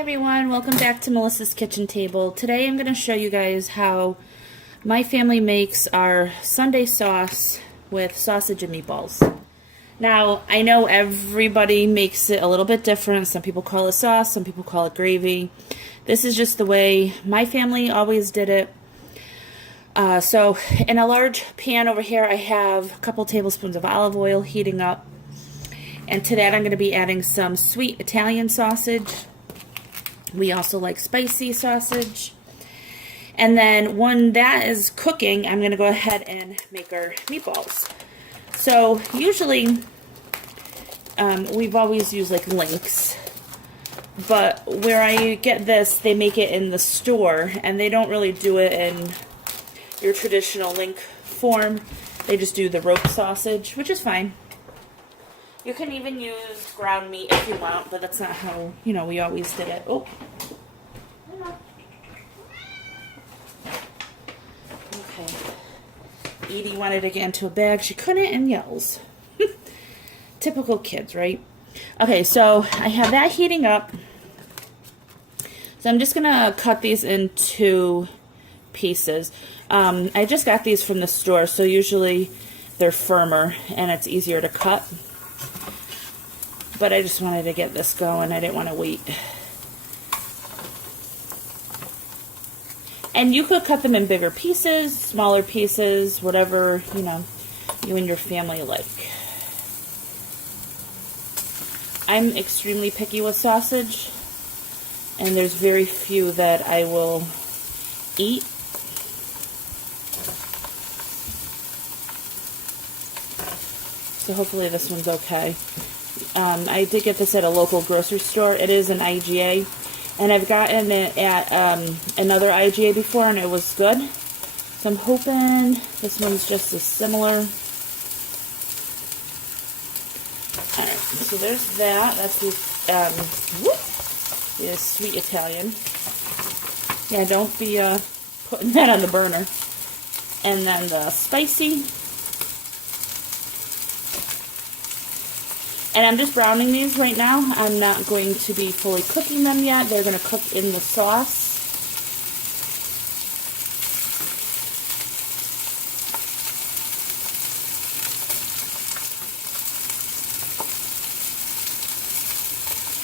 Everyone, welcome back to Melissa's Kitchen Table. Today I'm going to show you guys how my family makes our Sunday sauce with sausage and meatballs. Now, I know everybody makes it a little bit different. Some people call it sauce, some people call it gravy. This is just the way my family always did it. So in a large pan over here, I have a couple tablespoons of olive oil heating up. And to that I'm going to be adding some sweet Italian sausage. We also like spicy sausage. And then when that is cooking, I'm going to go ahead and make our meatballs. So usually we've always used like links. But where I get this, they make it in the store. And they don't really do it in your traditional link form. They just do the rope sausage, which is fine. You can even use ground meat if you want, but that's not how, we always did it. Oh. Okay. Edie wanted to get into a bag. She couldn't and yells. Typical kids, right? Okay, so I have that heating up. So I'm just going to cut these into pieces. I just got these from the store, so usually they're firmer and it's easier to cut. But I just wanted to get this going. I didn't want to wait. And you could cut them in bigger pieces, smaller pieces, whatever, you and your family like. I'm extremely picky with sausage, and there's very few that I will eat. So hopefully this one's okay. I did get this at a local grocery store. It is an IGA, and I've gotten it at another IGA before, and it was good. So I'm hoping this one's just as similar. Alright, so there's that. That's the sweet Italian. Yeah, don't be putting that on the burner. And then the spicy. And I'm just browning these right now. I'm not going to be fully cooking them yet. They're going to cook in the sauce.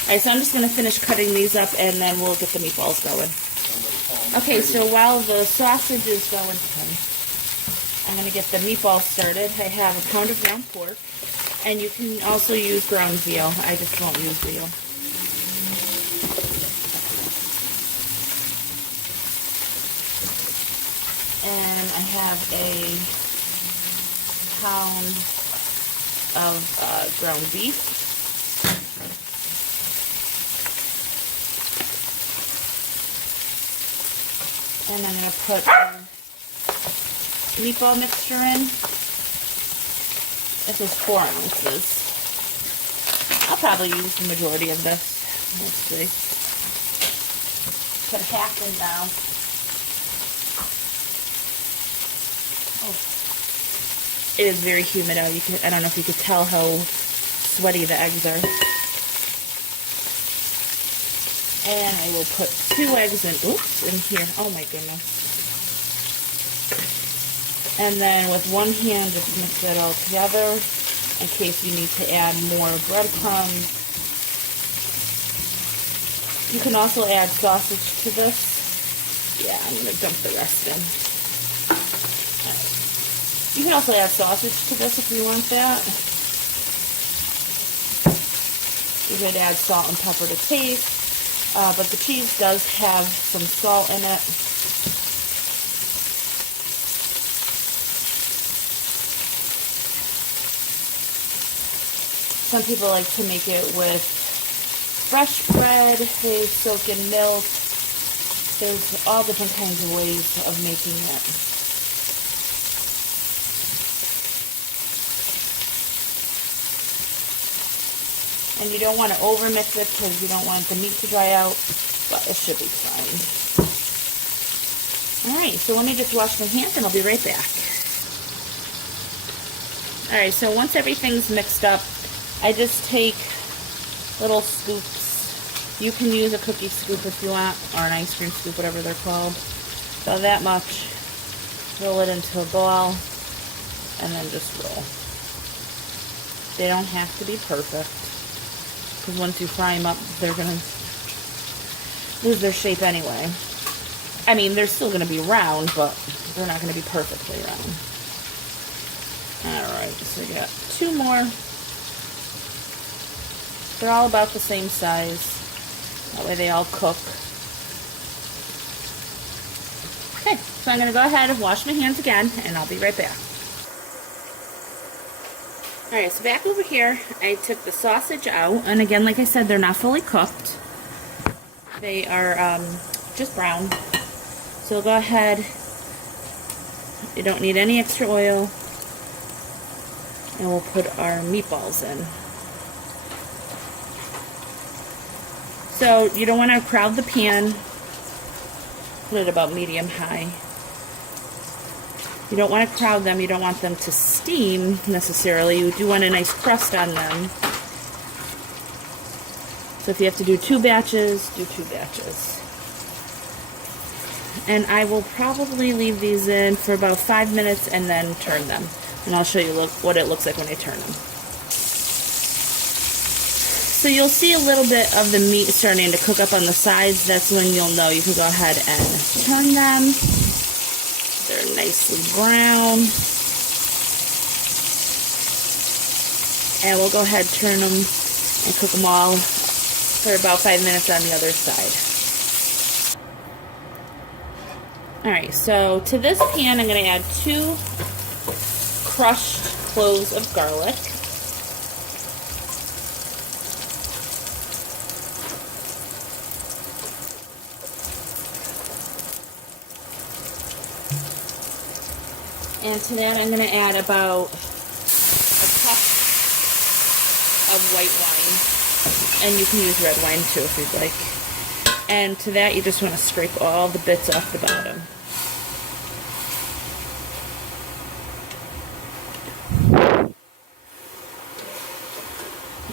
Alright, so I'm just going to finish cutting these up and then we'll get the meatballs going. Okay, so while the sausage is going, I'm going to get the meatballs started. I have a pound of ground pork. And you can also use ground veal. I just won't use veal. And I have a pound of ground beef. And I'm going to put meatball mixture in. This is 4 ounces. I'll probably use the majority of this. Let's see. Put half in now. Oh. It is very humid out. I don't know if you could tell how sweaty the eggs are. And I will put 2 eggs in here. Oh my goodness. And then with one hand, just mix it all together in case you need to add more breadcrumbs. You can also add sausage to this. Yeah, I'm going to dump the rest in. Right. You can also add sausage to this if you want that. You could add salt and pepper to taste, but the cheese does have some salt in it. Some people like to make it with fresh bread, they soak in milk. There's all different kinds of ways of making it. And you don't want to over mix it because you don't want the meat to dry out, but it should be fine. Alright, so let me just wash my hands and I'll be right back. Alright, so once everything's mixed up, I just take little scoops You can use a cookie scoop if you want, or an ice cream scoop, whatever they're called. So that much. Roll it into a ball, and then just roll. They don't have to be perfect, because once you fry them up, they're going to lose their shape anyway. I mean, they're still going to be round, but they're not going to be perfectly round. Alright, so we got 2 more. They're all about the same size. That way they all cook. Okay, so I'm going to go ahead and wash my hands again, and I'll be right back. Alright, so back over here, I took the sausage out, and again, like I said, they're not fully cooked. They are just brown. So go ahead, you don't need any extra oil, and we'll put our meatballs in. So you don't want to crowd the pan. Put it about medium-high. You don't want to crowd them. You don't want them to steam necessarily. You do want a nice crust on them. So if you have to do 2 batches, do 2 batches. And I will probably leave these in for about 5 minutes and then turn them. And I'll show you what it looks like when I turn them. So you'll see a little bit of the meat starting to cook up on the sides. That's when you'll know you can go ahead and turn them. They're nicely brown. And we'll go ahead and turn them and cook them all for about 5 minutes on the other side. Alright, so to this pan I'm going to add 2 crushed cloves of garlic. And to that I'm going to add about a cup of white wine. And you can use red wine too if you'd like. And to that you just want to scrape all the bits off the bottom.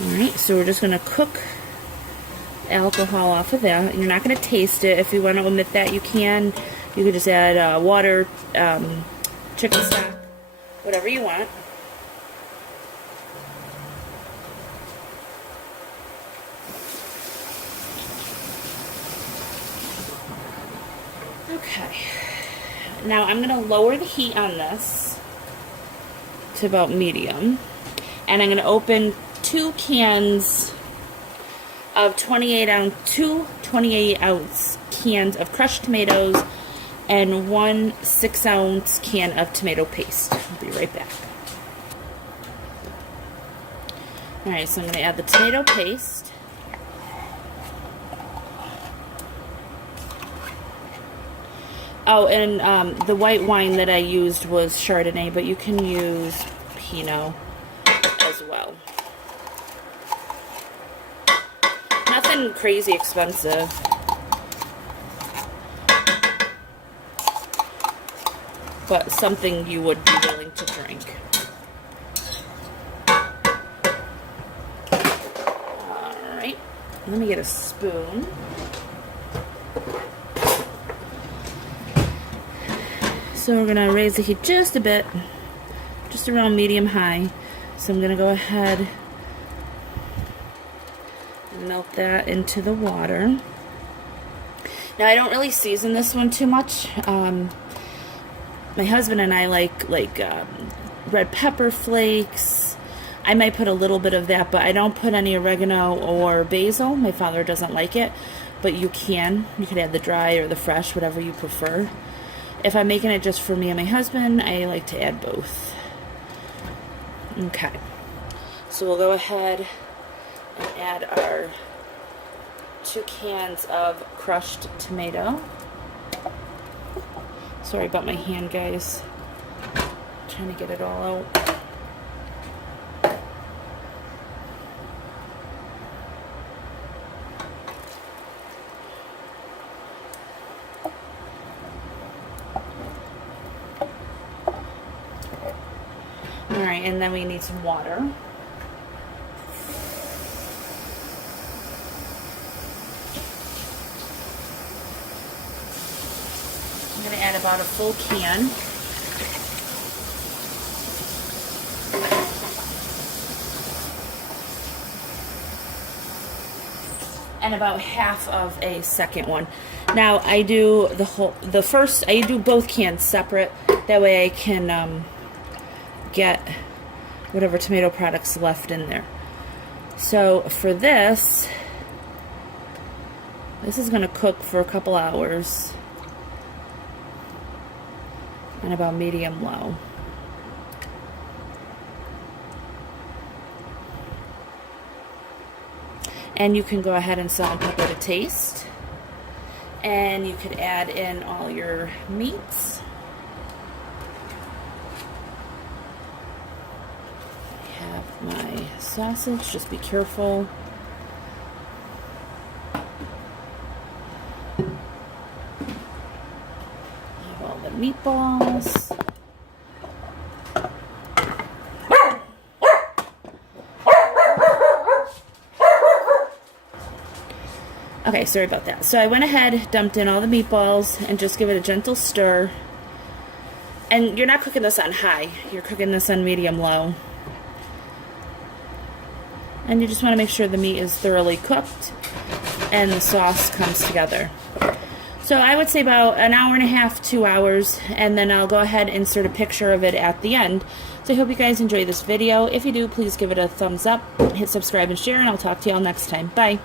Alright, so we're just going to cook alcohol off of that. You're not going to taste it. If you want to omit that, you can. You could just add water, chicken stock, whatever you want. Okay. Now I'm going to lower the heat on this to about medium. And I'm going to open 2 cans of 2 28-ounce cans of crushed tomatoes and 1 6-ounce can of tomato paste. I'll be right back. Alright, so I'm going to add the tomato paste. Oh, and the white wine that I used was Chardonnay, but you can use Pinot as well. Nothing crazy expensive. But something you would be willing to drink. Alright, let me get a spoon. So we're going to raise the heat just a bit, just around medium-high. So I'm going to go ahead and melt that into the water. Now I don't really season this one too much. My husband and I like red pepper flakes. I might put a little bit of that, but I don't put any oregano or basil. My father doesn't like it, but you can. You can add the dry or the fresh, whatever you prefer. If I'm making it just for me and my husband, I like to add both. Okay. So we'll go ahead and add our 2 cans of crushed tomato. Sorry about my hand, guys. Trying to get it all out. Alright, and then we need some water. add about a full can. And about half of a second one. Now I do I do both cans separate. That way I can get whatever tomato products left in there. So for this is going to cook for a couple hours on about medium low. And you can go ahead and salt and pepper to taste. And you could add in all your meats. I have my sausage, just be careful. I have all the meatballs. Okay, sorry about that. So I went ahead, dumped in all the meatballs, and just give it a gentle stir. And you're not cooking this on high. You're cooking this on medium-low. And you just want to make sure the meat is thoroughly cooked and the sauce comes together. So I would say about an hour and a half, 2 hours, and then I'll go ahead and insert a picture of it at the end. So I hope you guys enjoy this video. If you do, please give it a thumbs up, hit subscribe and share, and I'll talk to y'all next time. Bye.